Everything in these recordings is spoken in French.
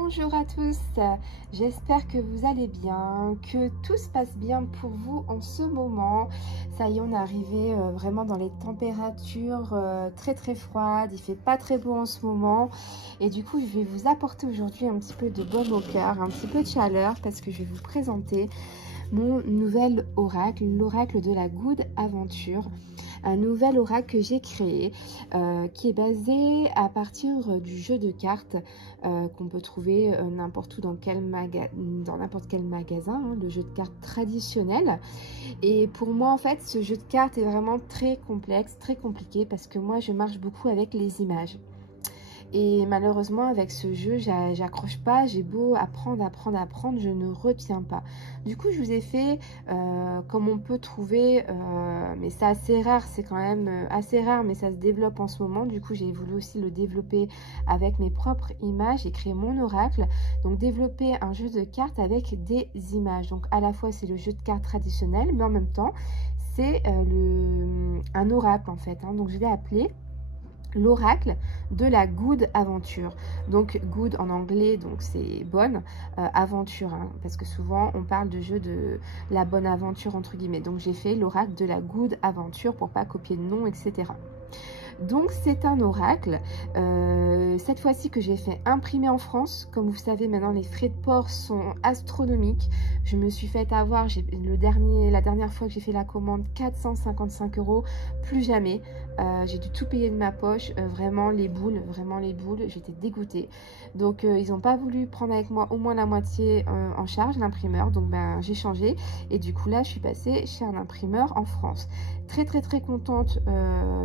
Bonjour à tous, j'espère que vous allez bien, que tout se passe bien pour vous en ce moment. Ça y est, on est arrivé vraiment dans les températures très froides, il fait pas très beau en ce moment. Et du coup, je vais vous apporter aujourd'hui un petit peu de baume au cœur, un petit peu de chaleur parce que je vais vous présenter mon nouvel oracle, l'oracle de la Good Aventure. Un nouvel oracle que j'ai créé qui est basé à partir du jeu de cartes qu'on peut trouver n'importe où dans n'importe quel magasin, hein, le jeu de cartes traditionnel. Et pour moi, en fait, ce jeu de cartes est vraiment très complexe, très compliqué parce que moi, je marche beaucoup avec les images. Et malheureusement, avec ce jeu, j'accroche pas. J'ai beau apprendre, je ne retiens pas. Du coup, je vous ai fait comme on peut trouver, mais c'est assez rare, c'est quand même assez rare, mais ça se développe en ce moment. Du coup, j'ai voulu aussi le développer avec mes propres images. J'ai créé mon oracle, donc développer un jeu de cartes avec des images. Donc à la fois, c'est le jeu de cartes traditionnel, mais en même temps, c'est un oracle en fait. Hein. Donc je l'ai appelé l'oracle de la Good Aventure. Donc good en anglais, donc c'est bonne aventure, hein, parce que souvent on parle de jeu de la bonne aventure entre guillemets. Donc j'ai fait l'oracle de la Good Aventure pour pas copier de nom, etc. Donc c'est un oracle, cette fois-ci que j'ai fait imprimer en France. Comme vous savez, maintenant les frais de port sont astronomiques. Je me suis fait avoir, la dernière fois que j'ai fait la commande, 455 €, plus jamais. J'ai dû tout payer de ma poche, vraiment les boules, j'étais dégoûtée. Donc ils n'ont pas voulu prendre avec moi au moins la moitié en charge, l'imprimeur. Donc ben, j'ai changé et du coup là je suis passée chez un imprimeur en France. Très contente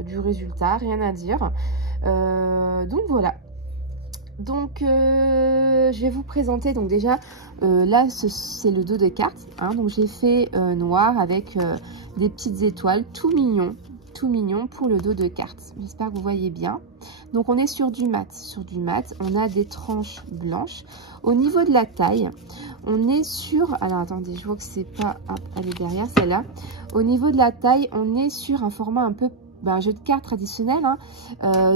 du résultat, rien à dire. Donc voilà. Donc je vais vous présenter. Donc déjà là c'est le dos de cartes, hein. Donc j'ai fait noir avec des petites étoiles, tout mignon pour le dos de cartes. J'espère que vous voyez bien. Donc on est sur du mat, on a des tranches blanches. Au niveau de la taille, on est sur, alors attendez, je vois que c'est pas, hop, elle est derrière celle-là. Au niveau de la taille, on est sur un format un peu, un jeu de cartes traditionnel, hein.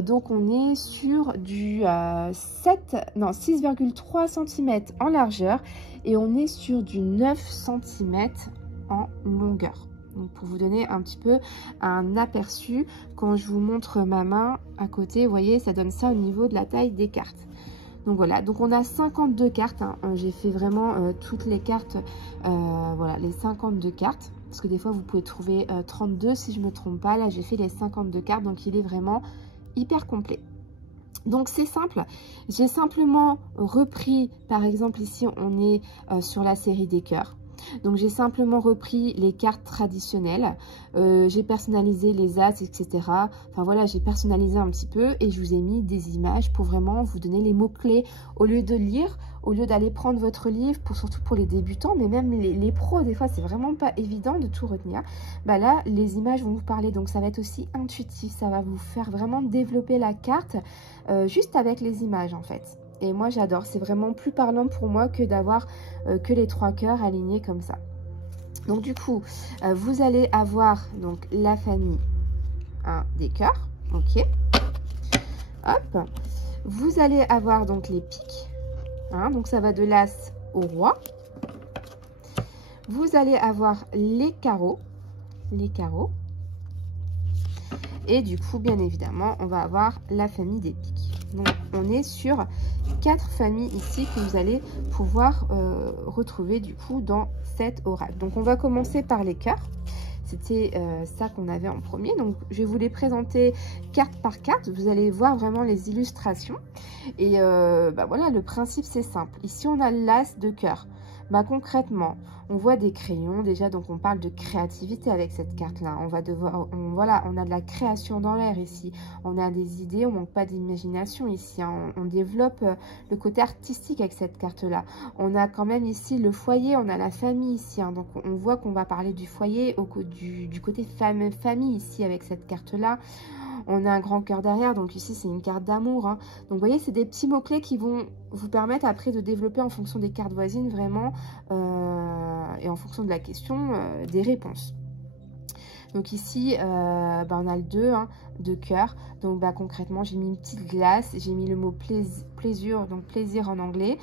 Donc on est sur du 6,3 cm en largeur et on est sur du 9 cm en longueur. Donc pour vous donner un petit peu un aperçu, quand je vous montre ma main à côté, vous voyez, ça donne ça au niveau de la taille des cartes. Donc voilà, donc on a 52 cartes, hein. J'ai fait vraiment toutes les cartes, voilà, les 52 cartes. Parce que des fois, vous pouvez trouver 32 si je ne me trompe pas. Là, j'ai fait les 52 cartes, donc il est vraiment hyper complet. Donc c'est simple, j'ai simplement repris, par exemple ici, on est sur la série des cœurs. Donc j'ai simplement repris les cartes traditionnelles, j'ai personnalisé les as, etc. Enfin voilà, j'ai personnalisé un petit peu et je vous ai mis des images pour vraiment vous donner les mots-clés. Au lieu de lire, au lieu d'aller prendre votre livre, surtout pour les débutants, mais même les pros, des fois c'est vraiment pas évident de tout retenir. Bah là, les images vont vous parler, donc ça va être aussi intuitif, ça va vous faire vraiment développer la carte juste avec les images en fait. Et moi j'adore, c'est vraiment plus parlant pour moi que d'avoir que les 3 cœurs alignés comme ça. Donc du coup, vous allez avoir donc la famille des cœurs, ok. Hop, vous allez avoir donc les piques, hein, donc ça va de l'as au roi. Vous allez avoir les carreaux, et du coup, bien évidemment, on va avoir la famille des piques. Donc, on est sur 4 familles ici que vous allez pouvoir retrouver du coup dans cet oracle. Donc, on va commencer par les cœurs. C'était ça qu'on avait en premier. Donc, je vais vous les présenter carte par carte. Vous allez voir vraiment les illustrations. Et voilà, le principe, c'est simple. Ici, on a l'as de cœur. Concrètement, on voit des crayons déjà, donc on parle de créativité avec cette carte là. On va devoir, voilà, on a de la création dans l'air ici, on a des idées, on manque pas d'imagination ici, hein. On développe le côté artistique avec cette carte là. On a quand même ici le foyer, on a la famille ici, hein. Donc on voit qu'on va parler du foyer, du côté famille ici avec cette carte là. On a un grand cœur derrière, donc ici c'est une carte d'amour, hein. Donc vous voyez, c'est des petits mots-clés qui vont vous permettre après de développer en fonction des cartes voisines vraiment et en fonction de la question des réponses. Donc ici, on a le 2 hein, de cœur. Donc concrètement, j'ai mis une petite glace, j'ai mis le mot plaisir, donc plaisir en anglais.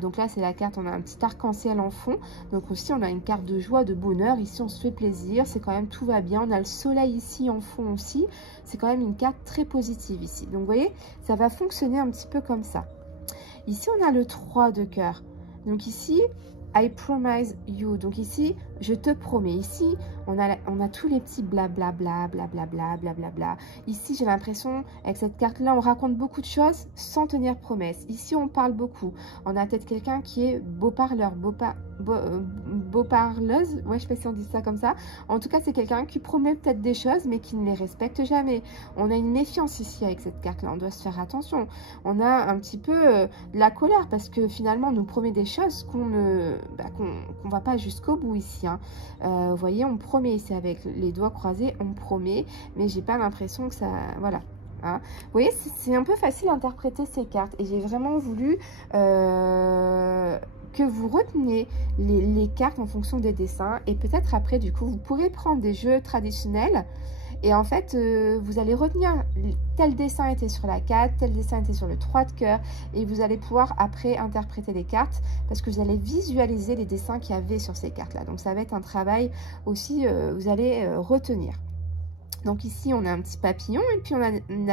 Donc là, c'est la carte, on a un petit arc-en-ciel en fond. Donc aussi, on a une carte de joie, de bonheur. Ici, on se fait plaisir, c'est quand même tout va bien. On a le soleil ici en fond aussi. C'est quand même une carte très positive ici. Donc vous voyez, ça va fonctionner un petit peu comme ça. Ici, on a le 3 de cœur. Donc ici, I promise you. Donc ici, je te promets. Ici, on a tous les petits blablabla, blablabla, blablabla. Ici, j'ai l'impression, avec cette carte-là, on raconte beaucoup de choses sans tenir promesse. Ici, on parle beaucoup. On a peut-être quelqu'un qui est beau parleur, beau parleuse. Ouais, je sais pas si on dit ça comme ça. En tout cas, c'est quelqu'un qui promet peut-être des choses, mais qui ne les respecte jamais. On a une méfiance ici avec cette carte-là. On doit se faire attention. On a un petit peu de la colère parce que finalement, on nous promet des choses qu'on ne qu'on va pas jusqu'au bout ici. Hein. Vous voyez, on promet ici avec les doigts croisés, on promet, mais j'ai pas l'impression que ça... Voilà. Hein. Vous voyez, c'est un peu facile d'interpréter ces cartes et j'ai vraiment voulu que vous reteniez les cartes en fonction des dessins et peut-être après, du coup, vous pourrez prendre des jeux traditionnels. Et en fait, vous allez retenir tel dessin était sur la 4, tel dessin était sur le 3 de cœur. Et vous allez pouvoir après interpréter les cartes parce que vous allez visualiser les dessins qu'il y avait sur ces cartes-là. Donc ça va être un travail aussi, vous allez retenir. Donc ici, on a un petit papillon et puis on a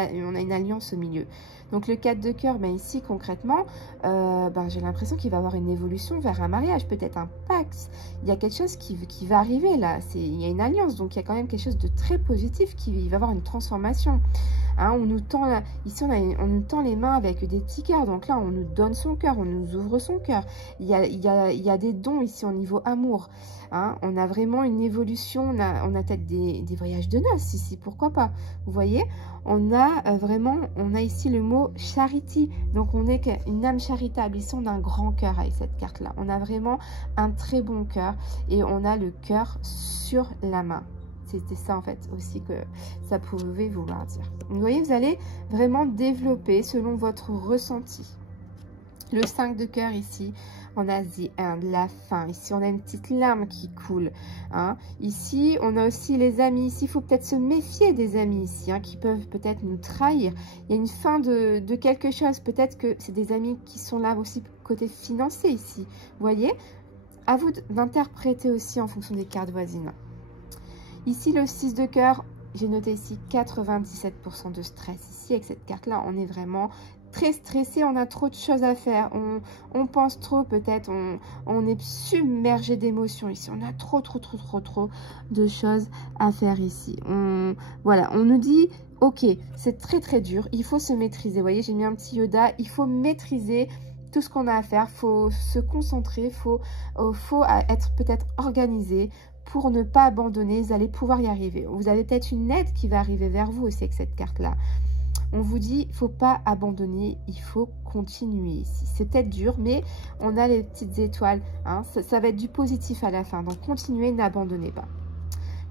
une alliance au milieu. Donc le 4 de cœur, ici concrètement, j'ai l'impression qu'il va y avoir une évolution vers un mariage, peut-être un pax. Il y a quelque chose qui va arriver là, il y a une alliance, donc il y a quand même quelque chose de très positif, il va y avoir une transformation. Hein, on nous tend, ici on nous tend les mains avec des petits cœurs, donc là on nous donne son cœur, on nous ouvre son cœur. Il y a des dons ici au niveau amour. Hein, on a vraiment une évolution, on a peut-être des voyages de noces ici, pourquoi pas. Vous voyez, on a ici le mot charity, donc on est une âme charitable. Ici on a un grand cœur avec cette carte là, on a vraiment un très bon cœur et on a le cœur sur la main. C'était ça en fait aussi que ça pouvait vouloir dire. Vous voyez, vous allez vraiment développer selon votre ressenti. Le 5 de cœur ici, on a the end, la fin. Ici, on a une petite larme qui coule. Hein. Ici, on a aussi les amis. Ici, il faut peut-être se méfier des amis ici, hein, qui peuvent peut-être nous trahir. Il y a une fin de quelque chose. Peut-être que c'est des amis qui sont là aussi côté financier ici. Vous voyez, à vous d'interpréter aussi en fonction des cartes voisines. Ici, le 6 de cœur, j'ai noté ici 97% de stress. Ici, avec cette carte-là, on est vraiment très stressé, on a trop de choses à faire, on pense trop peut-être, on est submergé d'émotions ici, on a trop de choses à faire ici. Voilà, on nous dit, ok, c'est très dur, il faut se maîtriser. Vous voyez, j'ai mis un petit Yoda, il faut maîtriser tout ce qu'on a à faire, il faut se concentrer, faut être peut-être organisé pour ne pas abandonner, vous allez pouvoir y arriver. Vous avez peut-être une aide qui va arriver vers vous aussi avec cette carte-là. On vous dit, il ne faut pas abandonner, il faut continuer ici. C'est peut-être dur, mais on a les petites étoiles. Hein, ça va être du positif à la fin. Donc, continuez, n'abandonnez pas.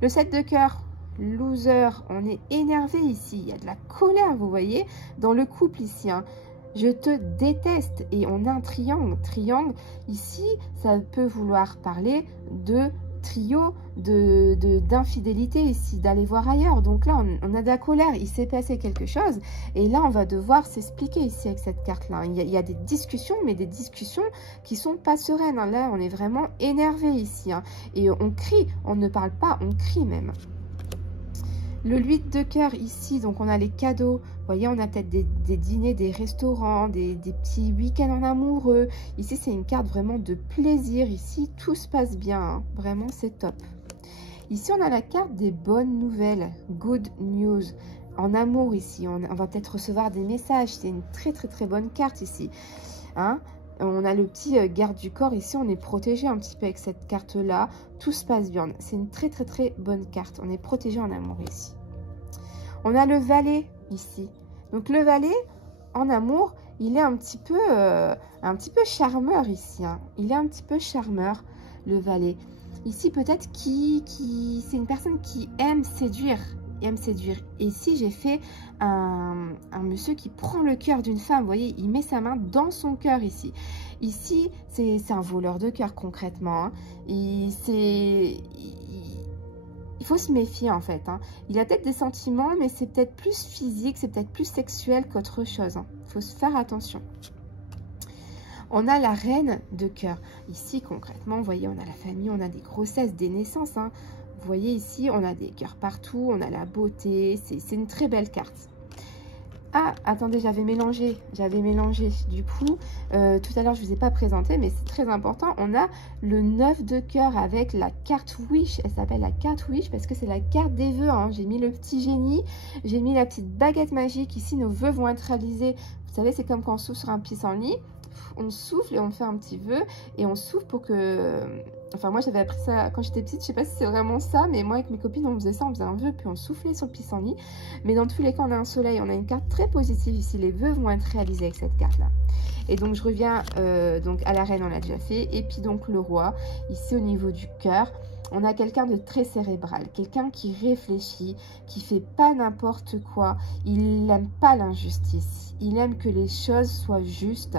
Le 7 de cœur, loser, on est énervé ici. Il y a de la colère, vous voyez, dans le couple ici. Hein. Je te déteste. Et on a un triangle. Triangle, ici, ça peut vouloir parler de trio d'infidélité ici, d'aller voir ailleurs. Donc là, on a de la colère, il s'est passé quelque chose. Et là, on va devoir s'expliquer ici avec cette carte-là. Il y a des discussions, mais des discussions qui sont pas sereines. Hein. Là, on est vraiment énervé ici. Hein. Et on crie, on ne parle pas, on crie même. Le 8 de cœur ici, donc on a les cadeaux. Vous voyez, on a peut-être des dîners, des restaurants, des petits week-ends en amoureux. Ici, c'est une carte vraiment de plaisir. Ici, tout se passe bien. Hein. Vraiment, c'est top. Ici, on a la carte des bonnes nouvelles. Good news. En amour ici, on va peut-être recevoir des messages. C'est une très bonne carte ici. Hein? On a le petit garde du corps. Ici, on est protégé un petit peu avec cette carte-là. Tout se passe bien. C'est une très bonne carte. On est protégé en amour ici. On a le valet ici. Donc, le valet, en amour, il est un petit peu charmeur ici. Hein. Il est un petit peu charmeur, le valet. Ici, peut-être c'est une personne qui aime séduire. Et ici, j'ai fait un monsieur qui prend le cœur d'une femme. Vous voyez, il met sa main dans son cœur ici. Ici, c'est un voleur de cœur concrètement. Hein. Il il faut se méfier en fait. Hein. Il a peut-être des sentiments, mais c'est peut-être plus physique, c'est peut-être plus sexuel qu'autre chose. Hein. Il faut se faire attention. On a la reine de cœur. Ici, concrètement, vous voyez, on a la famille, on a des grossesses, des naissances. Hein. Vous voyez ici, on a des cœurs partout, on a la beauté. C'est une très belle carte. Ah, attendez, j'avais mélangé. Du coup, tout à l'heure, je ne vous ai pas présenté, mais c'est très important. On a le 9 de cœur avec la carte Wish. Elle s'appelle la carte Wish parce que c'est la carte des vœux. Hein. J'ai mis le petit génie, j'ai mis la petite baguette magique. Ici, nos vœux vont être réalisés. Vous savez, c'est comme quand on souffle sur un pissenlit. On souffle et on fait un petit vœu. Et on souffle pour que... Enfin, moi, j'avais appris ça quand j'étais petite. Je sais pas si c'est vraiment ça, mais moi, avec mes copines, on faisait ça. On faisait un vœu, puis on soufflait sur le pissenlit. Mais dans tous les cas, on a un soleil. On a une carte très positive ici. Les vœux vont être réalisés avec cette carte-là. Et donc, je reviens donc à la reine, on l'a déjà fait. Et puis, donc, le roi, ici, au niveau du cœur. On a quelqu'un de très cérébral, quelqu'un qui réfléchit, qui fait pas n'importe quoi. Il n'aime pas l'injustice. Il aime que les choses soient justes.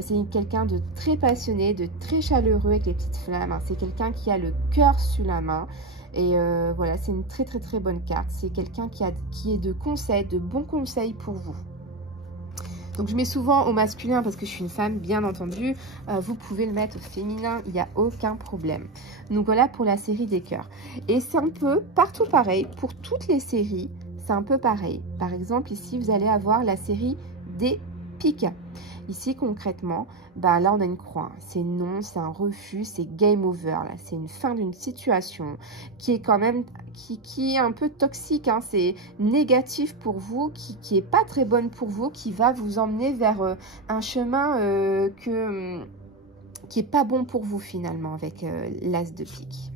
C'est quelqu'un de très passionné, de très chaleureux avec les petites flammes. C'est quelqu'un qui a le cœur sur la main. Et voilà, c'est une très très bonne carte. C'est quelqu'un qui est de conseils, de bons conseils pour vous. Donc, je mets souvent au masculin parce que je suis une femme, bien entendu. Vous pouvez le mettre au féminin, il n'y a aucun problème. Donc, voilà pour la série des cœurs. Et c'est un peu partout pareil. Pour toutes les séries, c'est un peu pareil. Par exemple, ici, vous allez avoir la série des piques. Ici, concrètement, bah, là, on a une croix. C'est non, c'est un refus, c'est game over. C'est une fin d'une situation qui est quand même, qui est un peu toxique. Hein. C'est négatif pour vous, qui est pas très bonne pour vous, qui va vous emmener vers un chemin qui est pas bon pour vous finalement avec l'as de pique.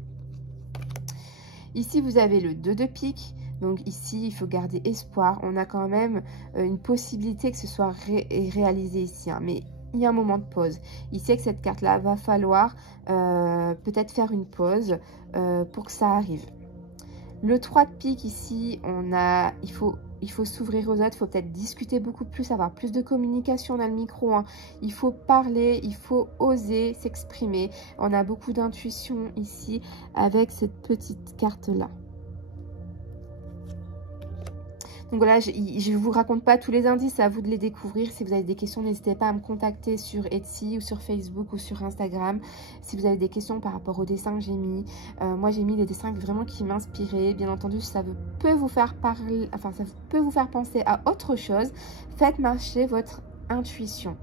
Ici, vous avez le 2 de pique. Donc ici, il faut garder espoir. On a quand même une possibilité que ce soit réalisé ici. Hein. Mais il y a un moment de pause. Ici, avec cette carte-là, va falloir peut-être faire une pause pour que ça arrive. Le 3 de pique ici, il faut s'ouvrir aux autres. Il faut peut-être discuter beaucoup plus, avoir plus de communication. On a le micro. Hein. Il faut parler, il faut oser s'exprimer. On a beaucoup d'intuition ici avec cette petite carte-là. Donc voilà, je ne vous raconte pas tous les indices, c'est à vous de les découvrir. Si vous avez des questions, n'hésitez pas à me contacter sur Etsy ou sur Facebook ou sur Instagram. Si vous avez des questions par rapport aux dessins que j'ai mis, moi j'ai mis les dessins vraiment qui m'inspiraient. Bien entendu, ça peut vous faire parler, enfin ça peut vous faire penser à autre chose. Faites marcher votre intuition.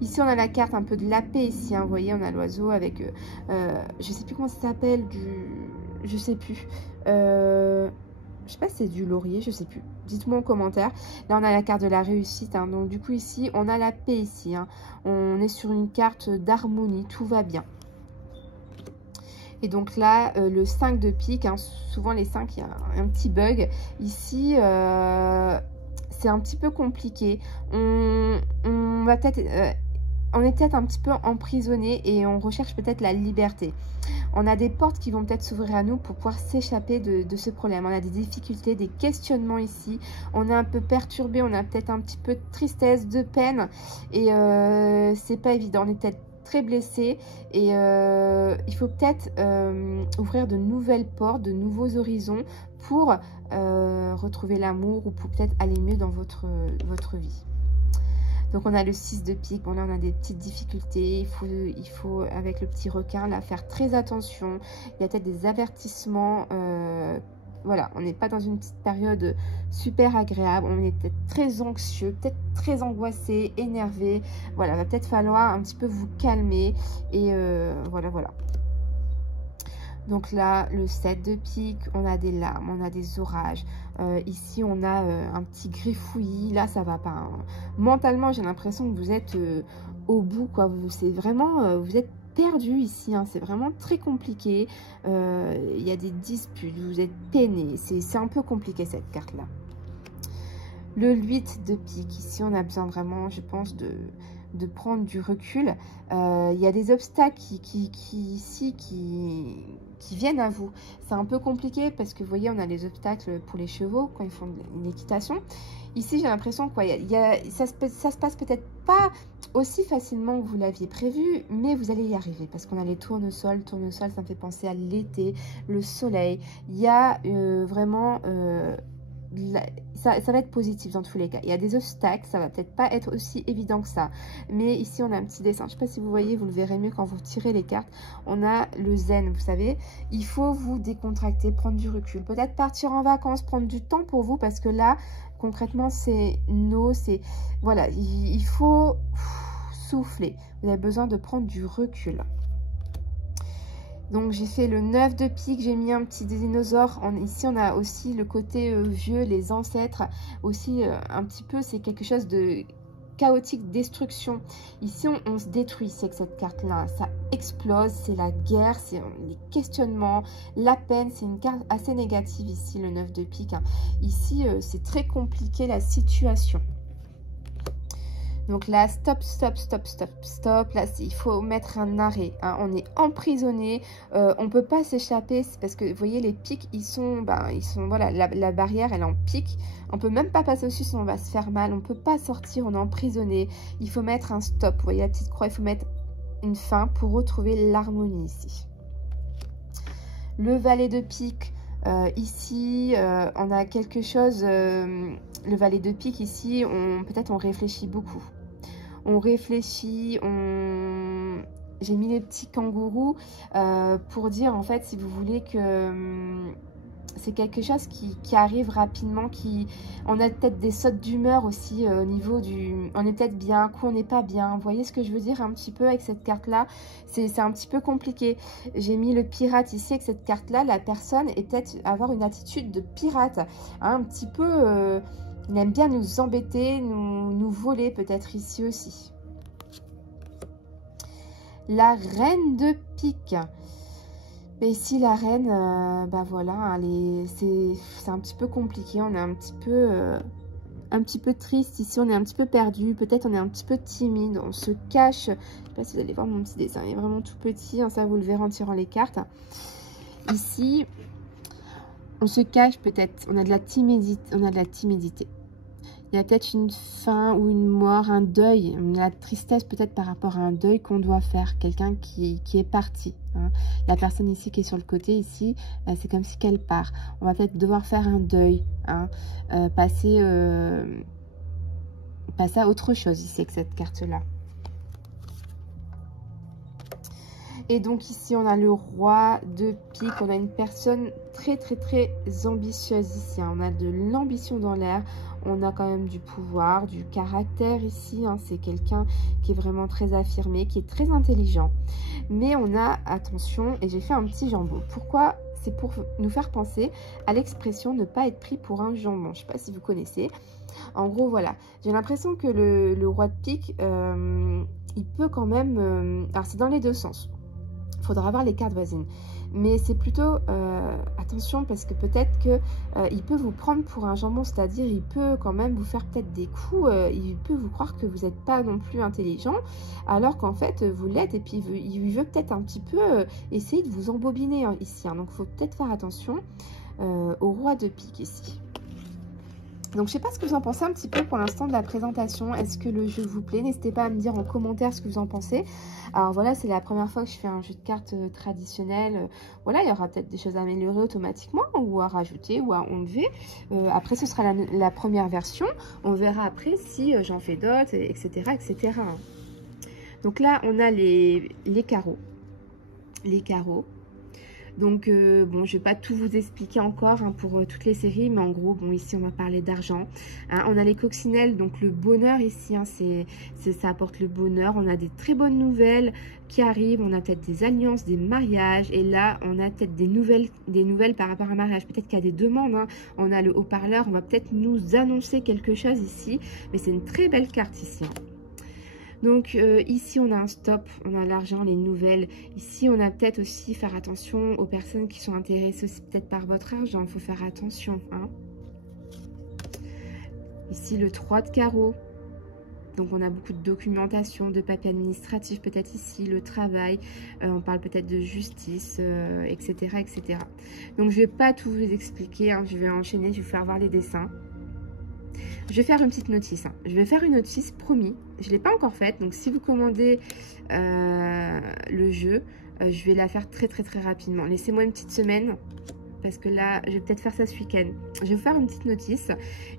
Ici, on a la carte un peu de la paix ici. Hein, vous voyez, on a l'oiseau avec, je sais plus comment ça s'appelle, je sais plus. Je sais pas si c'est du laurier, je sais plus. Dites-moi en commentaire. Là, on a la carte de la réussite. Hein. Donc, du coup, ici, on a la paix ici. Hein. On est sur une carte d'harmonie. Tout va bien. Et donc là, le 5 de pique. Hein. Souvent, les 5, il y a un petit bug. Ici, c'est un petit peu compliqué. On va peut-être... on est peut-être un petit peu emprisonné et on recherche peut-être la liberté. On a des portes qui vont peut-être s'ouvrir à nous pour pouvoir s'échapper de ce problème. On a des difficultés, des questionnements ici. On est un peu perturbé, on a peut-être un petit peu de tristesse, de peine. Et c'est pas évident, on est peut-être très blessé. Et il faut peut-être ouvrir de nouvelles portes, de nouveaux horizons pour retrouver l'amour ou pour peut-être aller mieux dans votre vie. Donc, on a le 6 de pique. Bon, là, on a des petites difficultés. Il faut avec le petit requin, là, faire très attention. Il y a peut-être des avertissements. Voilà, on n'est pas dans une petite période super agréable. On est peut-être très anxieux, peut-être très angoissé, énervé. Voilà, il va peut-être falloir un petit peu vous calmer. Et voilà. Donc là, le 7 de pique, on a des larmes, on a des orages. Ici, on a un petit griffouillis. Là, ça va pas. Hein. Mentalement, j'ai l'impression que vous êtes au bout, quoi. C'est vraiment, vous êtes perdu ici. Hein. C'est vraiment très compliqué. Il y a des disputes, vous êtes peiné. C'est un peu compliqué, cette carte-là. Le 8 de pique. Ici, on a besoin vraiment, je pense, de prendre du recul. Il y a des obstacles qui viennent à vous. C'est un peu compliqué parce que vous voyez, on a les obstacles pour les chevaux quand ils font une équitation. Ici, j'ai l'impression que ça se passe peut-être pas aussi facilement que vous l'aviez prévu, mais vous allez y arriver parce qu'on a les tournesols. Tournesol, ça me fait penser à l'été, le soleil. Il y a vraiment... ça va être positif dans tous les cas. Il y a des obstacles, ça va peut-être pas être aussi évident que ça. Mais ici, on a un petit dessin. Je ne sais pas si vous voyez, vous le verrez mieux quand vous tirez les cartes. On a le zen, vous savez. Il faut vous décontracter, prendre du recul. Peut-être partir en vacances, prendre du temps pour vous parce que là, concrètement, c'est no, c'est... Voilà, il faut souffler. Vous avez besoin de prendre du recul. Donc, j'ai fait le 9 de pique, j'ai mis un petit dinosaure. Ici, on a aussi le côté vieux, les ancêtres. Aussi, un petit peu, c'est quelque chose de chaotique, destruction. Ici, on se détruit, c'est que cette carte-là, ça explose, c'est la guerre, c'est les questionnements, la peine. C'est une carte assez négative ici, le 9 de pique. Ici, c'est très compliqué la situation. Donc là, stop, stop, stop, stop, stop. Là, il faut mettre un arrêt. Hein. On est emprisonné. On ne peut pas s'échapper. C'est parce que, vous voyez, les pics, ils sont voilà, la barrière, elle est en pic. On ne peut même pas passer au-dessus, sinon on va se faire mal. On ne peut pas sortir, on est emprisonné. Il faut mettre un stop. Vous voyez la petite croix, il faut mettre une fin pour retrouver l'harmonie ici. Le valet de pique. Ici, on a quelque chose, le valet de pique ici, peut-être on réfléchit beaucoup. On réfléchit, j'ai mis les petits kangourous pour dire en fait, si vous voulez que c'est quelque chose qui arrive rapidement, on a peut-être des sautes d'humeur aussi au niveau du... On est peut-être bien, coup on n'est pas bien. Vous voyez ce que je veux dire un petit peu avec cette carte-là? C'est un petit peu compliqué. J'ai mis le pirate ici avec cette carte-là. La personne est peut-être avoir une attitude de pirate. Hein, un petit peu... il aime bien nous embêter, nous voler peut-être ici aussi. La reine de pique. Et ici, la reine, bah voilà, hein, c'est un petit peu compliqué. On est un petit peu triste ici. On est un petit peu perdu. Peut-être on est un petit peu timide. On se cache. Je ne sais pas si vous allez voir mon petit dessin. Il est vraiment tout petit. Hein, ça, vous le verrez en tirant les cartes. Ici, on se cache peut-être. On a de la timidité. Il y a peut-être une fin ou une mort, un deuil, la tristesse peut-être par rapport à un deuil qu'on doit faire, quelqu'un qui est parti. Hein. La personne ici qui est sur le côté, ici, c'est comme si qu'elle part. On va peut-être devoir faire un deuil, hein. Passer à autre chose ici avec cette carte-là. Et donc ici, on a le roi de pique. On a une personne très, très, très ambitieuse ici. Hein. On a de l'ambition dans l'air. On a quand même du pouvoir, du caractère ici. Hein. C'est quelqu'un qui est vraiment très affirmé, qui est très intelligent. Mais on a, attention, et j'ai fait un petit jambon. Pourquoi? C'est pour nous faire penser à l'expression ne pas être pris pour un jambon. Je ne sais pas si vous connaissez. En gros, voilà. J'ai l'impression que le roi de pique, il peut quand même... alors, c'est dans les deux sens. Il faudra avoir les cartes voisines. Mais c'est plutôt attention parce que peut-être qu'il peut vous prendre pour un jambon, c'est-à-dire il peut quand même vous faire peut-être des coups, il peut vous croire que vous n'êtes pas non plus intelligent, alors qu'en fait vous l'êtes et puis il veut peut-être un petit peu essayer de vous embobiner hein, ici. Hein. Donc il faut peut-être faire attention au roi de pique ici. Donc, je ne sais pas ce que vous en pensez un petit peu pour l'instant de la présentation. Est-ce que le jeu vous plaît? N'hésitez pas à me dire en commentaire ce que vous en pensez. Alors, voilà, c'est la première fois que je fais un jeu de cartes traditionnel. Voilà, il y aura peut-être des choses à améliorer automatiquement ou à rajouter ou à enlever. Après, ce sera la première version. On verra après si j'en fais d'autres, etc., etc. Donc là, on a les carreaux. Les carreaux. Donc, bon, je ne vais pas tout vous expliquer encore hein, pour toutes les séries, mais en gros, bon, ici, on va parler d'argent. Hein, on a les coccinelles, donc le bonheur ici, hein, ça apporte le bonheur. On a des très bonnes nouvelles qui arrivent. On a peut-être des alliances, des mariages. Et là, on a peut-être des nouvelles par rapport à un mariage. Peut-être qu'il y a des demandes. Hein. On a le haut-parleur. On va peut-être nous annoncer quelque chose ici. Mais c'est une très belle carte ici. Hein. Donc ici on a un stop, on a l'argent, les nouvelles. Ici on a peut-être aussi faire attention aux personnes qui sont intéressées aussi peut-être par votre argent. Il faut faire attention. Hein. Ici le 3 de carreau. Donc on a beaucoup de documentation, de papiers administratifs peut-être ici, le travail, on parle peut-être de justice, etc., etc. Donc je vais pas tout vous expliquer, hein, je vais enchaîner, je vais vous faire voir les dessins. Je vais faire une petite notice, hein. Je vais faire une notice, promis. Je ne l'ai pas encore faite, donc si vous commandez le jeu, je vais la faire très rapidement. Laissez-moi une petite semaine, parce que là, je vais peut-être faire ça ce week-end. Je vais vous faire une petite notice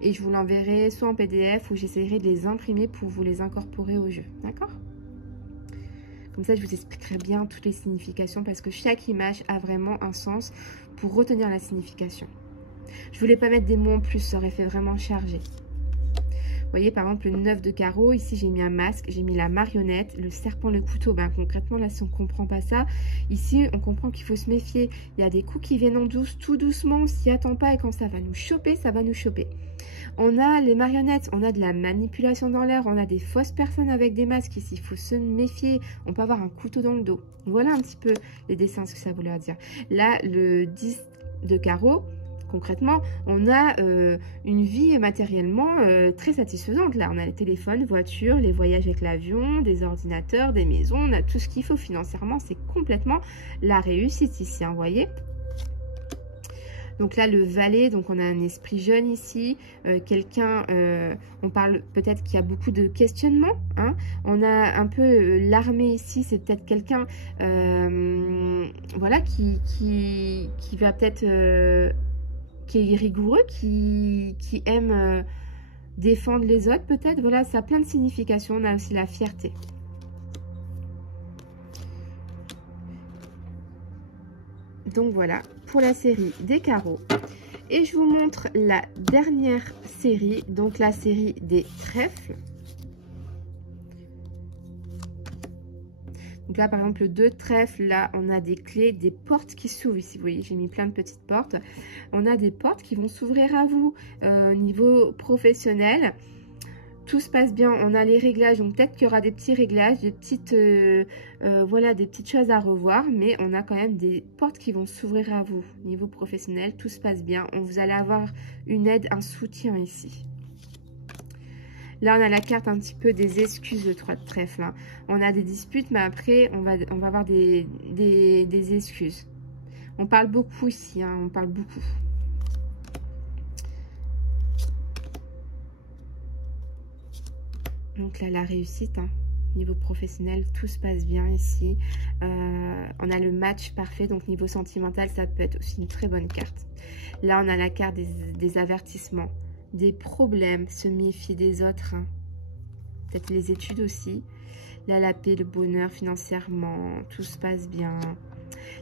et je vous l'enverrai soit en PDF ou j'essaierai de les imprimer pour vous les incorporer au jeu. D'accord? Comme ça, je vous expliquerai bien toutes les significations parce que chaque image a vraiment un sens pour retenir la signification. Je voulais pas mettre des mots en plus, ça aurait fait vraiment chargé. Vous voyez, par exemple, le 9 de carreau, ici, j'ai mis un masque, j'ai mis la marionnette, le serpent, le couteau. Ben, concrètement, là, si on ne comprend pas ça, ici, on comprend qu'il faut se méfier. Il y a des coups qui viennent en douce, tout doucement, on s'y attend pas, et quand ça va nous choper, ça va nous choper. On a les marionnettes, on a de la manipulation dans l'air, on a des fausses personnes avec des masques ici, il faut se méfier. On peut avoir un couteau dans le dos. Voilà un petit peu les dessins, ce que ça voulait dire. Là, le 10 de carreau, concrètement, on a une vie matériellement très satisfaisante. Là, on a les téléphones, voitures, les voyages avec l'avion, des ordinateurs, des maisons, on a tout ce qu'il faut financièrement. C'est complètement la réussite ici, hein, vous voyez. Donc là, le valet, donc on a un esprit jeune ici, quelqu'un, on parle peut-être qu'il y a beaucoup de questionnements, hein. On a un peu l'armée ici, c'est peut-être quelqu'un, voilà, qui va peut-être, qui est rigoureux, qui aime défendre les autres peut-être. Voilà, ça a plein de significations. On a aussi la fierté. Donc voilà, pour la série des carreaux. Et je vous montre la dernière série, donc la série des trèfles. Donc là, par exemple, le 2 de trèfle, là, on a des clés, des portes qui s'ouvrent ici. Vous voyez, j'ai mis plein de petites portes. On a des portes qui vont s'ouvrir à vous au niveau professionnel. Tout se passe bien. On a les réglages. Donc peut-être qu'il y aura des petits réglages, des petites, voilà, des petites choses à revoir. Mais on a quand même des portes qui vont s'ouvrir à vous au niveau professionnel. Tout se passe bien. Vous allez avoir une aide, un soutien ici. Là, on a la carte un petit peu des excuses de 3 de trèfle. Hein. On a des disputes, mais après, on va avoir des excuses. On parle beaucoup ici, hein, on parle beaucoup. Donc là, la réussite, hein, niveau professionnel, tout se passe bien ici. On a le match parfait, donc niveau sentimental, ça peut être aussi une très bonne carte. Là, on a la carte des avertissements. Des problèmes, se méfier des autres, hein. Peut-être les études aussi. Là, la paix, le bonheur financièrement, tout se passe bien.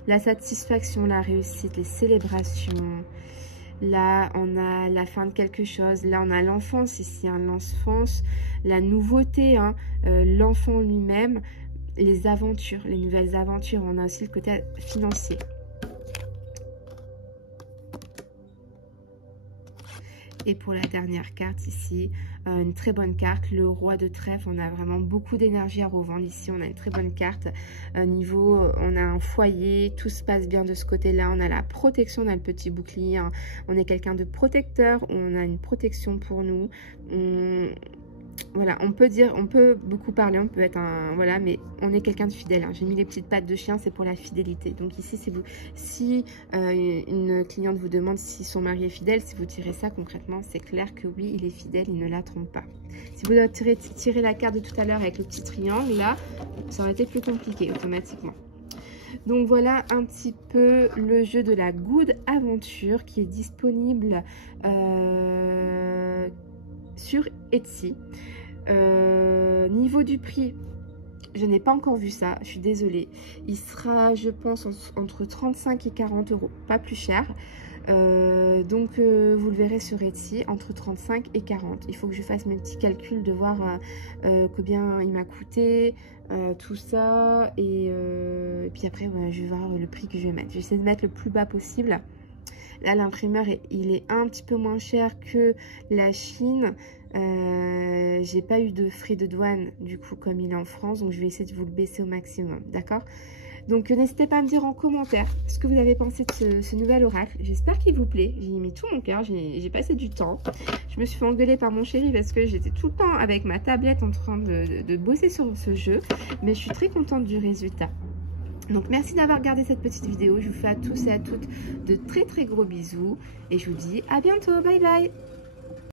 La satisfaction, la réussite, les célébrations. Là, on a la fin de quelque chose. Là, on a l'enfance ici, hein, l'enfance, la nouveauté, hein, l'enfant lui-même, les aventures, les nouvelles aventures. On a aussi le côté financier. Et pour la dernière carte ici, une très bonne carte, le roi de trèfle. On a vraiment beaucoup d'énergie à revendre ici. On a une très bonne carte. Niveau, on a un foyer, tout se passe bien de ce côté-là. On a la protection, on a le petit bouclier. Hein. On est quelqu'un de protecteur, on a une protection pour nous. Voilà, on peut dire, on peut beaucoup parler, on peut être un, voilà, mais on est quelqu'un de fidèle. Hein. J'ai mis les petites pattes de chien, c'est pour la fidélité. Donc ici, c'est vous. Si une cliente vous demande si son mari est fidèle, si vous tirez ça concrètement, c'est clair que oui, il est fidèle, il ne la trompe pas. Si vous tirez la carte de tout à l'heure avec le petit triangle, là, ça aurait été plus compliqué automatiquement. Donc voilà un petit peu le jeu de la Good Aventure qui est disponible sur Etsy. Niveau du prix, je n'ai pas encore vu ça, je suis désolée. Il sera, je pense, entre 35 et 40 euros, pas plus cher. Donc vous le verrez sur Etsy, entre 35 et 40. Il faut que je fasse mes petits calculs de voir combien il m'a coûté, tout ça. Et puis après, voilà, je vais voir le prix que je vais mettre. Je vais essayer de mettre le plus bas possible. Là, l'imprimeur, il est un petit peu moins cher que la Chine. J'ai pas eu de frais de douane, du coup, comme il est en France. Donc, je vais essayer de vous le baisser au maximum. D'accord? Donc n'hésitez pas à me dire en commentaire ce que vous avez pensé de ce nouvel oracle. J'espère qu'il vous plaît. J'y ai mis tout mon cœur, j'ai passé du temps. Je me suis fait engueuler par mon chéri parce que j'étais tout le temps avec ma tablette en train de bosser sur ce jeu. Mais je suis très contente du résultat. Donc merci d'avoir regardé cette petite vidéo. Je vous fais à tous et à toutes de très gros bisous. Et je vous dis à bientôt. Bye bye.